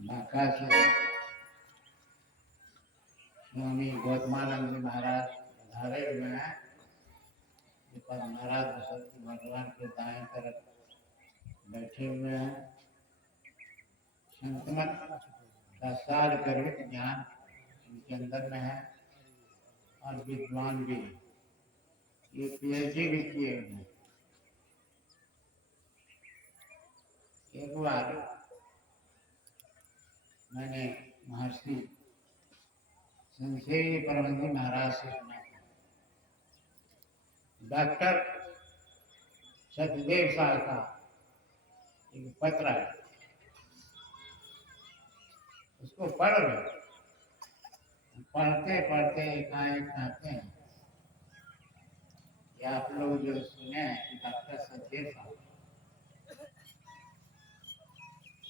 ढाका से स्वामी गौतमानंद जी महाराज पधारे हुए हैं। पर महाराज बसंती भगवान के दाएं तरफ बैठे हुए हैं। संतमत का सार गर्भित ज्ञान इनके अंदर में है और विद्वान भी, ये पीएचडी भी किए हुए हैं। एक बार मैंने महर्षि संशय परमहंस महाराज से सुना था, डॉक्टर सतदेव शाह का एक पत्र है, उसको पढ़ रहे, पढ़ते पढ़ते एकाएक कहते हैं कि आप लोग जो सुने कि डॉक्टर सतदेव शाह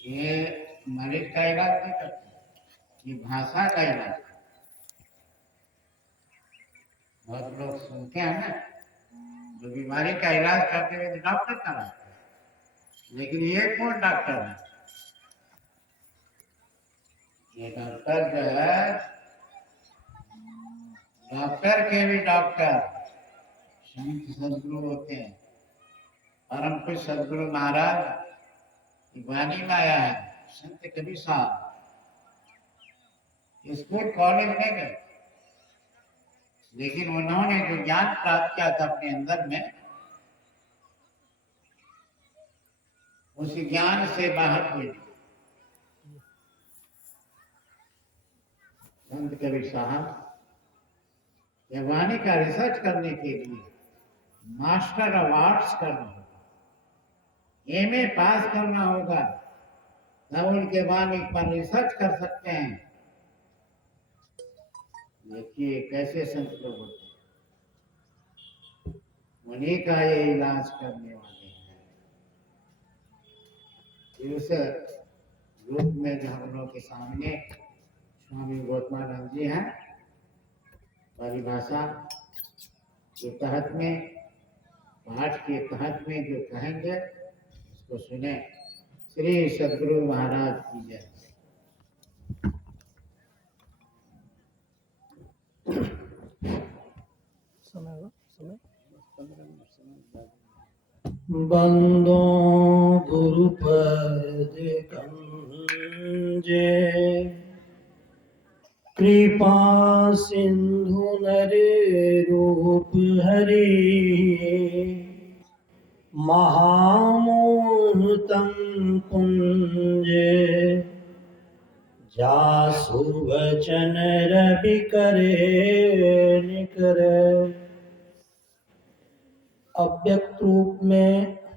ये मरीज का इलाज नहीं करते, ये भाषा का इलाज। बहुत लोग सुनते हैं ना, जो बीमारी का इलाज करते हुए तो डॉक्टर का रहता है, लेकिन ये कौन डॉक्टर है? ये डॉक्टर जो है, डॉक्टर के भी डॉक्टर संत सदगुरु होते हैं। परम कुछ सदगुरु महाराज वाणी में आया है, संत कबीर साहब स्कूल कॉलेज में गए, लेकिन उन्होंने जो ज्ञान प्राप्त किया था अपने अंदर में, उस ज्ञान से बाहर हुए। संत कबीर साहब वाणी का रिसर्च करने के लिए मास्टर ऑफ आर्ट्स करना होगा, एमए पास करना होगा, तब उनके वाणी पर रिसर्च कर सकते हैं। देखिए कैसे संत लोग होते हैं, उन्हीं का ये इलाज करने वाले हैं। उस रूप में जो हम लोग के सामने स्वामी गौतमानंद जी हैं, परिभाषा के तहत में, पाठ के तहत में जो कहेंगे उसको सुने। श्री सदगुरु महाराज की जय। बंदो गुरुपद गंजे, कृपा सिंधु नरे रूप हरि, महामोहतम पुंजे, जासु वचन रवि करे निकरे। अव्यक्त रूप में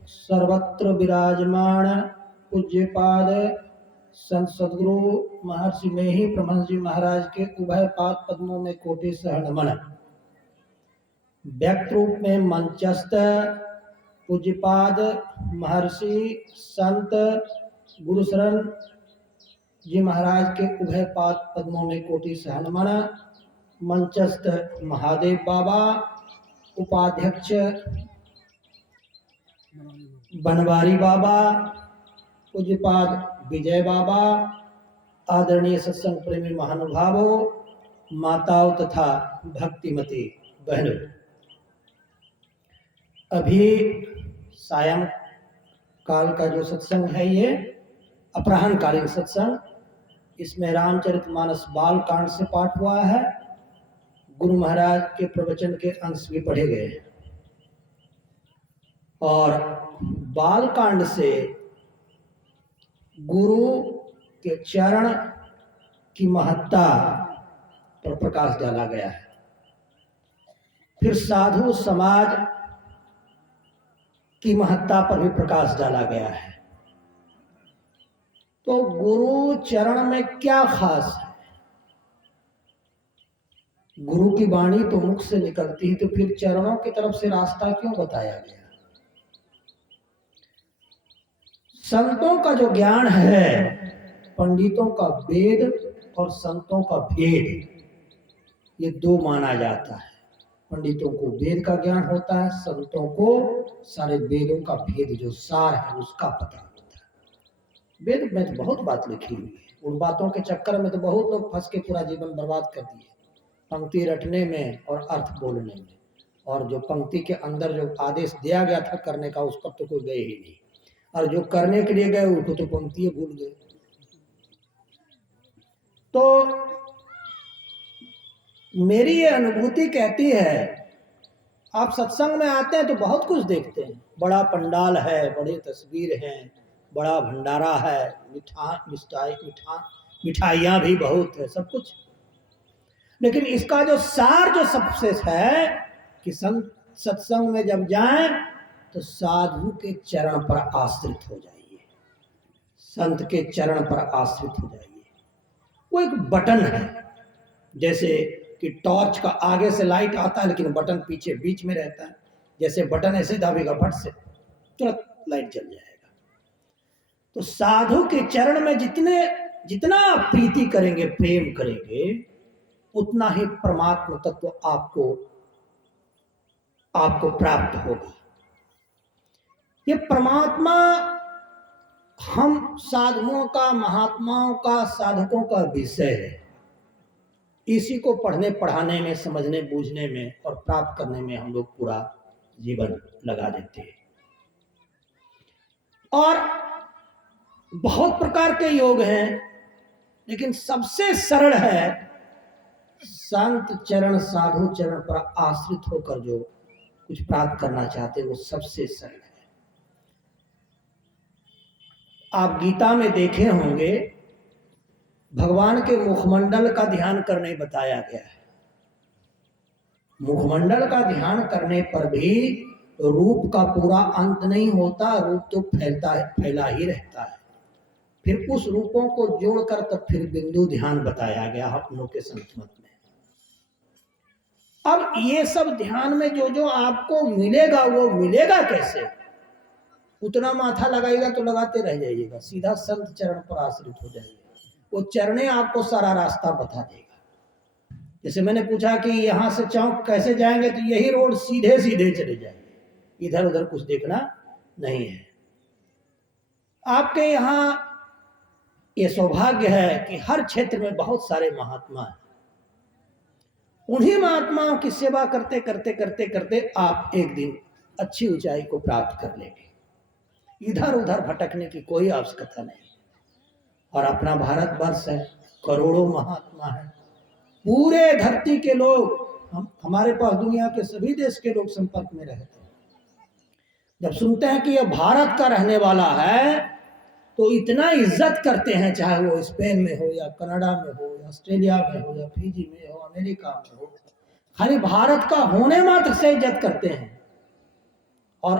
सर्वत्र विराजमान पूज्यपाद संत सदगुरु महर्षि में ही परमहंस जी महाराज के उभय पाद पद्मों में कोटि सह नमन। व्यक्त रूप में मंचस्थ पूज्यपाद महर्षि संत गुरुशरण जी महाराज के उभय पाद पद्मों में कोटि सह नमन। मंचस्थ महादेव बाबा, उपाध्यक्ष बनवारी बाबा, पूज्यपाद विजय बाबा, आदरणीय सत्संग प्रेमी महानुभावों, माताओं तथा भक्तिमती बहनों, अभी सायं काल का जो सत्संग है ये अपराह्न कालीन सत्संग, इसमें रामचरितमानस बाल कांड से पाठ हुआ है। गुरु महाराज के प्रवचन के अंश भी पढ़े गए हैं और बाल कांड से गुरु के चरण की महत्ता पर प्रकाश डाला गया है। फिर साधु समाज की महत्ता पर भी प्रकाश डाला गया है। तो गुरु चरण में क्या खास है? गुरु की वाणी तो मुख से निकलती है, तो फिर चरणों की तरफ से रास्ता क्यों बताया गया? संतों का जो ज्ञान है, पंडितों का वेद और संतों का भेद, ये दो माना जाता है। पंडितों को वेद का ज्ञान होता है, संतों को सारे वेदों का भेद जो सार है उसका पता होता है। वेद में तो बहुत बात लिखी हुई है, उन बातों के चक्कर में तो बहुत लोग फंस के पूरा जीवन बर्बाद कर दिए, पंक्ति रटने में और अर्थ बोलने में, और जो पंक्ति के अंदर जो आदेश दिया गया था करने का उस पर तो कोई गए ही नहीं, और जो करने के लिए गए उनको तो पंक्ति भूल गए। तो मेरी ये अनुभूति कहती है, आप सत्संग में आते हैं तो बहुत कुछ देखते हैं, बड़ा पंडाल है, बड़े तस्वीर हैं, बड़ा भंडारा है, मिठाइयाँ भी बहुत है, सब कुछ, लेकिन इसका जो सार जो सबसे है कि सत्संग में जब जाएं तो साधु के चरण पर आश्रित हो जाइए, संत के चरण पर आश्रित हो जाइए। वो एक बटन है, जैसे कि टॉर्च का आगे से लाइट आता है लेकिन बटन पीछे बीच में रहता है, जैसे बटन ऐसे दाबेगा फट से तुरंत लाइट जल जाएगा। तो साधु के चरण में जितना आप प्रीति करेंगे, प्रेम करेंगे, उतना ही परमात्मा तत्व आपको प्राप्त होगा। ये परमात्मा हम साधुओं का, महात्माओं का, साधकों का विषय है। इसी को पढ़ने पढ़ाने में, समझने बूझने में और प्राप्त करने में हम लोग पूरा जीवन लगा देते हैं। और बहुत प्रकार के योग हैं, लेकिन सबसे सरल है संत चरण, साधु चरण पर आश्रित होकर जो कुछ प्राप्त करना चाहते हैं, वो सबसे सरल है। आप गीता में देखे होंगे, भगवान के मुखमंडल का ध्यान करने बताया गया है। मुखमंडल का ध्यान करने पर भी रूप का पूरा अंत नहीं होता, रूप तो फैला ही रहता है। फिर उस रूपों को जोड़कर तब फिर बिंदु ध्यान बताया गया अपनों के संत मत में। अब ये सब ध्यान में जो जो आपको मिलेगा, वो मिलेगा कैसे? उतना माथा लगाएगा तो लगाते रह जाइएगा, सीधा संत चरण पर आश्रित हो जाइएगा, वो चरणे आपको सारा रास्ता बता देगा। जैसे मैंने पूछा कि यहाँ से चौक कैसे जाएंगे, तो यही रोड सीधे सीधे चले जाएंगे, इधर उधर कुछ देखना नहीं है। आपके यहाँ ये सौभाग्य है कि हर क्षेत्र में बहुत सारे महात्मा हैं। उन्हीं महात्माओं की सेवा करते करते करते करते आप एक दिन अच्छी ऊंचाई को प्राप्त कर लेंगे। इधर उधर भटकने की कोई आवश्यकता नहीं। और अपना भारतवर्ष है, करोड़ों महात्मा है, पूरे धरती के लोग, हमारे पास दुनिया के सभी देश के लोग संपर्क में रहते हैं। जब सुनते हैं कि यह भारत का रहने वाला है तो इतना इज्जत करते हैं, चाहे वो स्पेन में हो या कनाडा में हो या ऑस्ट्रेलिया में हो या फिजी में हो, अमेरिका में हो, खाली भारत का होने मात्र से इज्जत करते हैं। और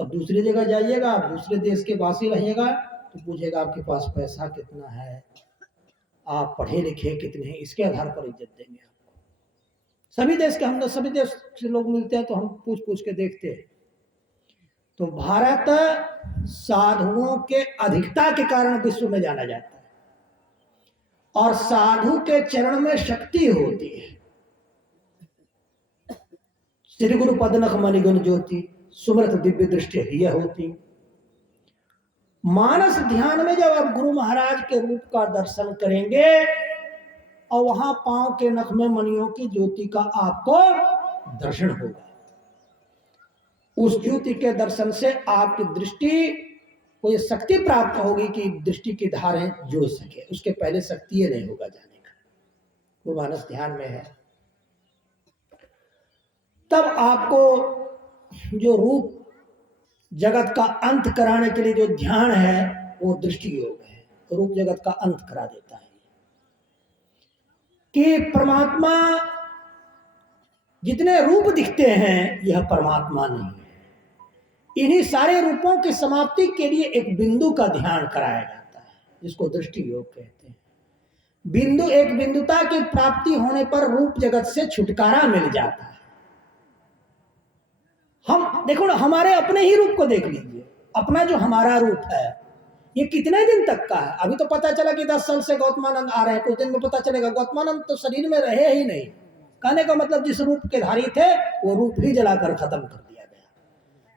अब दूसरी जगह जाइएगा, आप दूसरे देश के वासी रहिएगा तो पूछेगा आपके पास पैसा कितना है, आप पढ़े लिखे कितने हैं, इसके आधार पर इज्जत देंगे आपको। सभी देश के, हम लोग सभी देश से लोग मिलते हैं तो हम पूछ पूछ के देखते हैं। तो भारत साधुओं के अधिकता के कारण विश्व में जाना जाता है, और साधु के चरण में शक्ति होती है। श्री गुरु पदनख मणिगुण ज्योति सुमृत दिव्य दृष्टि यह होती। मानस ध्यान में जब आप गुरु महाराज के रूप का दर्शन करेंगे और वहां पांव के नख में मणियों की ज्योति का आपको दर्शन होगा, उस ज्योति के दर्शन से आपकी दृष्टि को ये शक्ति प्राप्त होगी कि दृष्टि की धारें जुड़ सके। उसके पहले शक्ति नहीं होगा जाने का, वो मानस ध्यान में है। तब आपको जो रूप जगत का अंत कराने के लिए जो ध्यान है वो दृष्टि योग है, रूप जगत का अंत करा देता है। कि परमात्मा जितने रूप दिखते हैं यह परमात्मा नहीं है। इन्हीं सारे रूपों की समाप्ति के लिए एक बिंदु का ध्यान कराया जाता है, जिसको दृष्टि योग कहते हैं। बिंदु, एक बिंदुता की प्राप्ति होने पर रूप जगत से छुटकारा मिल जाता है। हम देखो ना, हमारे अपने ही रूप को देख लीजिए, अपना जो हमारा रूप है ये कितने दिन तक का है। अभी तो पता चला कि 10 साल से गौतमानंद आ रहे हैं, कुछ दिन में पता चलेगा गौतमानंद तो शरीर में रहे ही नहीं। कहने का मतलब जिस रूप के धारी थे वो रूप ही जलाकर खत्म कर दिया गया।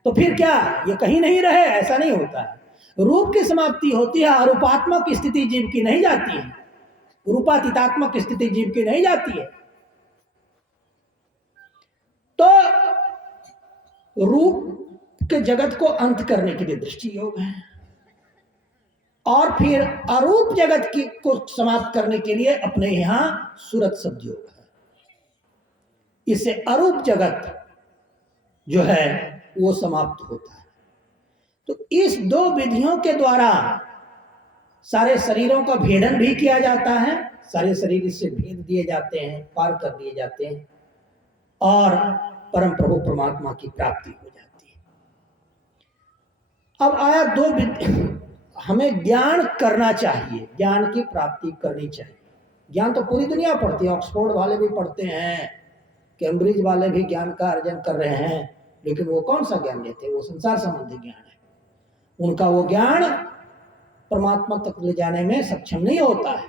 तो फिर क्या ये कहीं नहीं रहे? ऐसा नहीं होता है। रूप की समाप्ति होती है, अरूपात्मक स्थिति जीव की नहीं जाती है, रूपातीतात्मक स्थिति जीव की नहीं जाती है। तो रूप के जगत को अंत करने के लिए दृष्टि योग है, और फिर अरूप जगत की को समाप्त करने के लिए अपने यहां सूरत शब्द योग है। इससे अरूप जगत जो है वो समाप्त होता है। तो इस दो विधियों के द्वारा सारे शरीरों का भेदन भी किया जाता है, सारे शरीर इससे भेद दिए जाते हैं, पार कर दिए जाते हैं, और परम प्रभु परमात्मा की प्राप्ति हो जाती है। अब आया दो विधि। हमें ज्ञान करना चाहिए, ज्ञान की प्राप्ति करनी चाहिए। ज्ञान तो पूरी दुनिया पढ़ती है, ऑक्सफोर्ड वाले भी पढ़ते हैं, कैम्ब्रिज वाले भी ज्ञान का अर्जन कर रहे हैं, लेकिन वो कौन सा ज्ञान लेते हैं? वो संसार संबंधी ज्ञान है। उनका वो ज्ञान परमात्मा तक ले जाने में सक्षम नहीं होता है।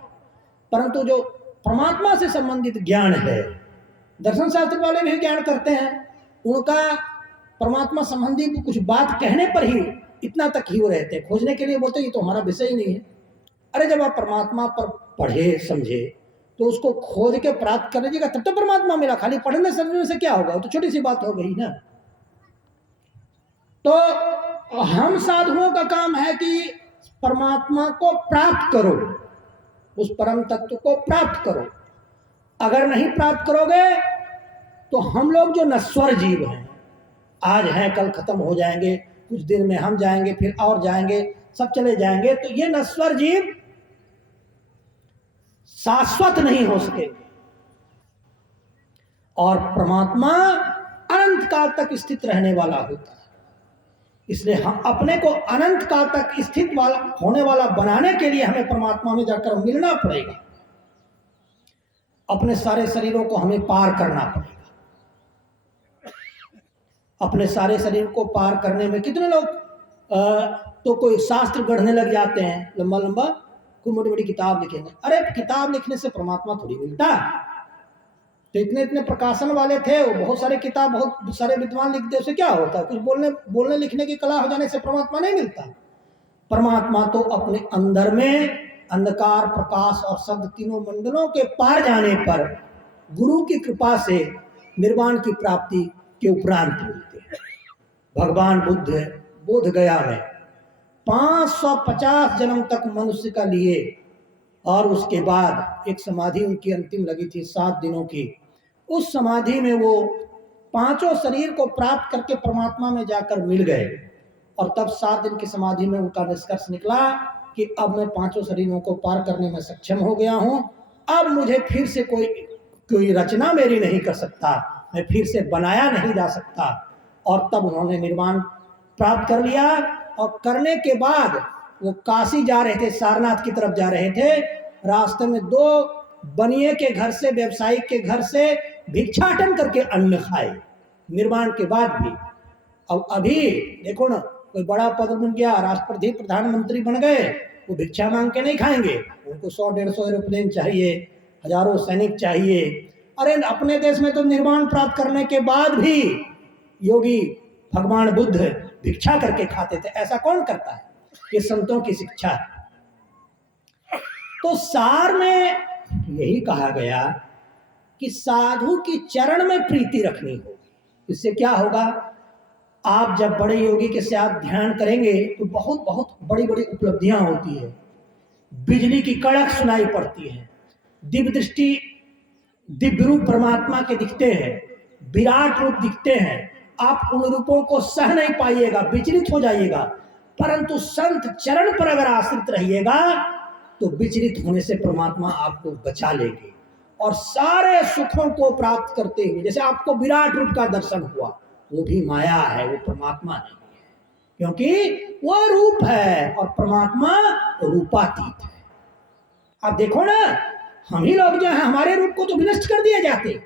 परंतु जो परमात्मा से संबंधित ज्ञान है, दर्शन शास्त्र वाले भी ज्ञान करते हैं, उनका परमात्मा संबंधी कुछ बात कहने पर ही इतना तक ही वो रहते हैं, खोजने के लिए बोलते ये तो हमारा विषय ही नहीं है। अरे जब आप परमात्मा पर पढ़े समझे तो उसको खोज के प्राप्त कर लीजिएगा, तब तो परमात्मा मिला। खाली पढ़ने समझने से क्या होगा? तो छोटी सी बात हो गई ना। तो हम साधुओं का काम है कि परमात्मा को प्राप्त करो, उस परम तत्व को प्राप्त करो। अगर नहीं प्राप्त करोगे तो हम लोग जो नश्वर जीव हैं, आज हैं कल खत्म हो जाएंगे, कुछ दिन में हम जाएंगे, फिर और जाएंगे, सब चले जाएंगे, तो ये नश्वर जीव शाश्वत नहीं हो सके। और परमात्मा अनंत काल तक स्थित रहने वाला होता है। इसलिए हम अपने को अनंत काल तक स्थित वाला होने वाला बनाने के लिए हमें परमात्मा में जाकर मिलना पड़ेगा। अपने सारे शरीरों को हमें पार करना पड़ेगा। अपने सारे शरीर को पार करने में कितने लोग तो कोई शास्त्र गढ़ने लग जाते हैं, लंबा लंबा कोई मोटी मोटी किताब लिखेंगे। अरे किताब लिखने से परमात्मा थोड़ी मिलता है। तो इतने इतने प्रकाशन वाले थे, वो बहुत सारे किताब बहुत सारे विद्वान लिखते, उससे क्या होता है? कुछ बोलने लिखने की कला हो जाने से परमात्मा नहीं मिलता। परमात्मा तो अपने अंदर में अंधकार, प्रकाश और शब्द तीनों मंडलों के पार जाने पर गुरु की कृपा से निर्वाण की प्राप्ति के उपरांत मिलते हैं। भगवान बुद्ध बोध गया में 550 जन्म तक मनुष्य का लिए, और उसके बाद एक समाधि उनकी अंतिम लगी थी 7 दिनों की। उस समाधि में वो पांचों शरीर को प्राप्त करके परमात्मा में जाकर मिल गए, और तब 7 दिन की समाधि में उनका निष्कर्ष निकला कि अब मैं पांचों शरीरों को पार करने में सक्षम हो गया हूं। अब मुझे फिर से कोई रचना मेरी नहीं कर सकता, मैं फिर से बनाया नहीं जा सकता। और तब उन्होंने निर्वाण प्राप्त कर लिया। और करने के बाद वो काशी जा रहे थे, सारनाथ की तरफ जा रहे थे। रास्ते में 2 बनिए के घर से, व्यवसायिक के घर से भिक्षाटन करके अन्न खाए, निर्वाण के बाद भी। अब अभी देखो ना, कोई बड़ा पद बन गया, राष्ट्रपति प्रधानमंत्री बन गए, वो भिक्षा मांग के नहीं खाएंगे। उनको 100-150 एरोप्लेन चाहिए, हजारों सैनिक चाहिए। अरे अपने देश में तो निर्वाण प्राप्त करने के बाद भी योगी भगवान बुद्ध भिक्षा करके खाते थे। ऐसा कौन करता है? ये संतों की शिक्षा है। तो सार में यही कहा गया कि साधु की चरण में प्रीति रखनी होगी। इससे क्या होगा? आप जब बड़े योगी के साथ ध्यान करेंगे तो बहुत बहुत बड़ी बड़ी उपलब्धियां होती है। बिजली की कड़क सुनाई पड़ती है, दिव्य दृष्टि, दिव्य रूप परमात्मा के दिखते हैं, विराट रूप दिखते हैं। आप उन रूपों को सह नहीं पाइएगा, विचलित हो जाइएगा। परंतु संत चरण पर अगर आश्रित रहिएगा तो विचलित होने से परमात्मा आपको बचा लेंगे, और सारे सुखों को प्राप्त करते हुए, जैसे आपको विराट रूप का दर्शन हुआ, वो भी माया है, वो परमात्मा नहीं है, क्योंकि वो रूप है और परमात्मा रूपातीत है। आप देखो ना, हम ही लोग जो है हमारे रूप को तो विनष्ट कर दिए जाते,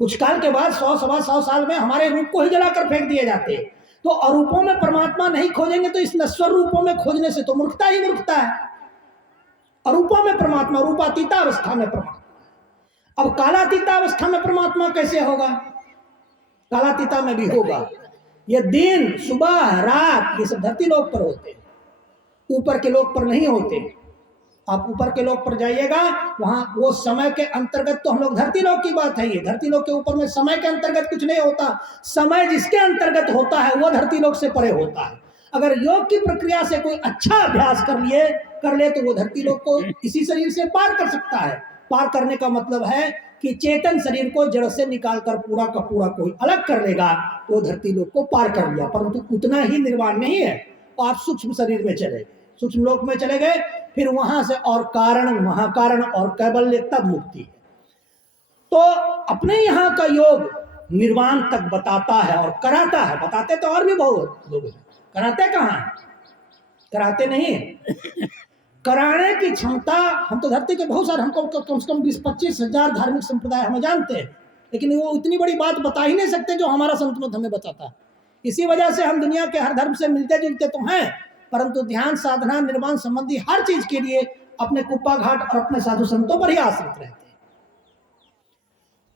कुछ काल के बाद 100-125 साल में हमारे रूप को ही जलाकर फेंक दिए जाते। तो अरूपों में परमात्मा नहीं खोजेंगे तो इस नश्वर रूपों में खोजने से तो मूर्खता ही मूर्खता है। अरूपों में परमात्मा, रूपातीता अवस्था में परमात्मा। अब कालातीता अवस्था में परमात्मा कैसे होगा? कालातीता में भी होगा। ये दिन, सुबह, रात, ये सब धरती लोक पर होते हैं। ऊपर के लोक पर नहीं होते। आप ऊपर के लोक पर जाइएगा, वहां वो समय के अंतर्गत, तो हम लोग धरती लोक की बात है, ये धरती लोक के ऊपर में समय के अंतर्गत कुछ नहीं होता। समय जिसके अंतर्गत होता है वो धरती लोक से परे होता है। अगर योग की प्रक्रिया से कोई अच्छा अभ्यास कर ले तो वो धरती लोक को इसी शरीर से पार कर सकता है। पार करने का मतलब है कि चेतन शरीर को जड़ से निकालकर पूरा का पूरा कोई अलग कर लेगा तो वो धरती लोक को पार कर लिया। परंतु उतना ही निर्वाण नहीं है, तो आप सूक्ष्म शरीर में चले गए, सूक्ष्म लोक में चले गए, फिर वहां से और कारण, महाकारण और कैबल्य, तब मुक्ति है। तो अपने यहाँ का योग निर्वाण तक बताता है और कराता है। बताते तो और भी बहुत लोग हैं, कराते कहाँ हैं? कराते नहीं है। कराने की क्षमता, हम तो धरती के बहुत सारे, हमको कम से कम 20-25 हजार धार्मिक संप्रदाय हमें जानते हैं, लेकिन वो इतनी बड़ी बात बता ही नहीं सकते जो हमारा संत मत हमें बताता है। इसी वजह से हम दुनिया के हर धर्म से मिलते जुलते तो हैं, परंतु ध्यान साधना निर्वाण संबंधी हर चीज के लिए अपने कुप्पा घाट और अपने साधु संतों पर ही आश्रित रहते हैं।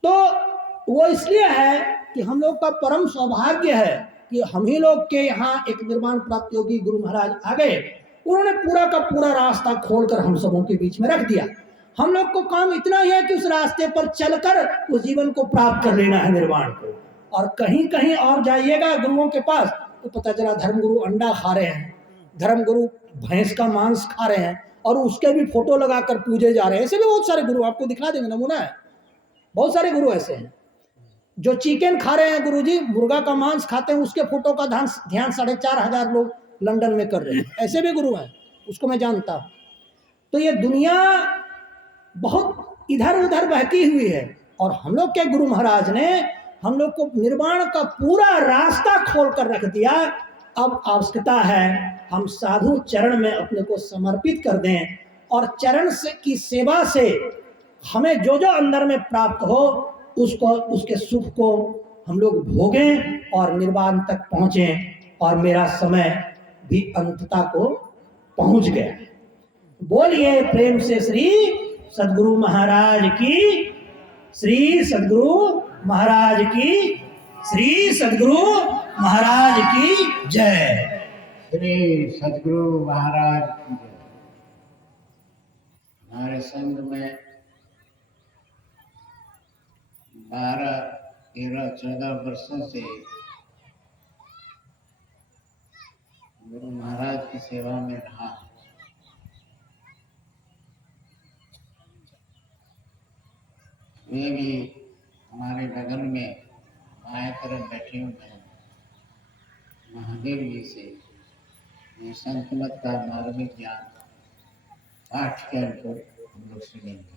तो वो इसलिए है कि हम लोग का परम सौभाग्य है कि हम ही लोग के यहाँ एक निर्वाण प्राप्त योगी गुरु महाराज आ गए। उन्होंने पूरा का पूरा रास्ता खोलकर हम सबों के बीच में रख दिया। हम लोग को काम इतना ही है कि उस रास्ते पर चलकर उस जीवन को प्राप्त कर लेना है, निर्वाण को। और कहीं कहीं और जाइएगा गुरुओं के पास तो पता चला धर्मगुरु अंडा खा रहे हैं, धर्मगुरु भैंस का मांस खा रहे हैं और उसके भी फोटो लगाकर पूजे जा रहे हैं। ऐसे भी बहुत सारे गुरु आपको दिखला देंगे, नमूना है। बहुत सारे गुरु ऐसे हैं जो चिकन खा रहे हैं, गुरुजी मुर्गा का मांस खाते हैं, उसके फोटो का ध्यान 4,500 लोग लंदन में कर रहे हैं। ऐसे भी गुरु हैं, उसको मैं जानता हूं। तो ये दुनिया बहुत इधर उधर बहकी हुई है और हम लोग के गुरु महाराज ने हम लोग को निर्वाण का पूरा रास्ता खोल कर रख दिया। अब आवश्यकता है हम साधु चरण में अपने को समर्पित कर दें और चरण से की सेवा से हमें जो जो अंदर में प्राप्त हो उसको, उसके सुख को हम लोग भोगें और निर्वाण तक पहुंचें। और मेरा समय भी अंतता को पहुंच गया। बोलिए प्रेम से श्री सद्गुरु महाराज की, श्री सद्गुरु महाराज की, श्री सद्गुरु महाराज की जय। श्री सद्गुरु महाराज की जय। हमारे संघ में 12, 13, 14 वर्षों से गुरु महाराज की सेवा में रहा। वे भी हमारे बगल में बाएं तरफ बैठे हुए हैं। महादेव जी से संत मत का मार्मिक ज्ञान पाठ कर हम लोग सुनेंगे।